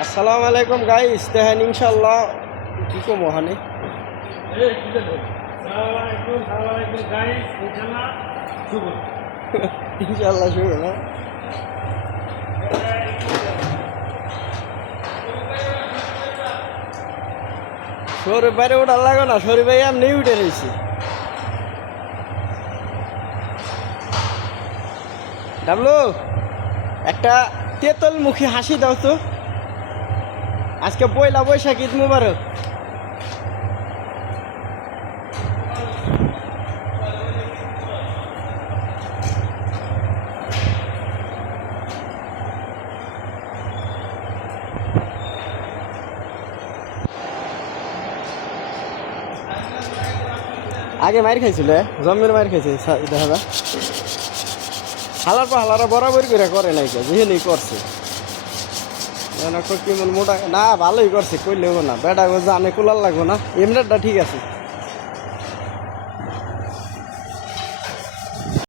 আসসালামু আলাইকুম গাইস, দেখেন ইনশাল্লাহ কি কো মহানে ইনশাল্লাহ শুরু না শরীর বাইরে ওঠার লাগো না, শরীর ভাই এমনি উঠে রয়েছি। ডাবলু একটা তেতলমুখী হাসি দাও তো, আজকে পয়লা বৈশাখ, ঈদ মুবারক। আগে মার খাইছিল, জন্মের মার খাইছে দেখা যা। হালার পর হালারা বরাবর করে নাই, যেহেনি করছে কি মোটা না, ভালোই করছে, করলেও না বেটা জানে কুলার লাগবো না, এমনিটা ঠিক আছে।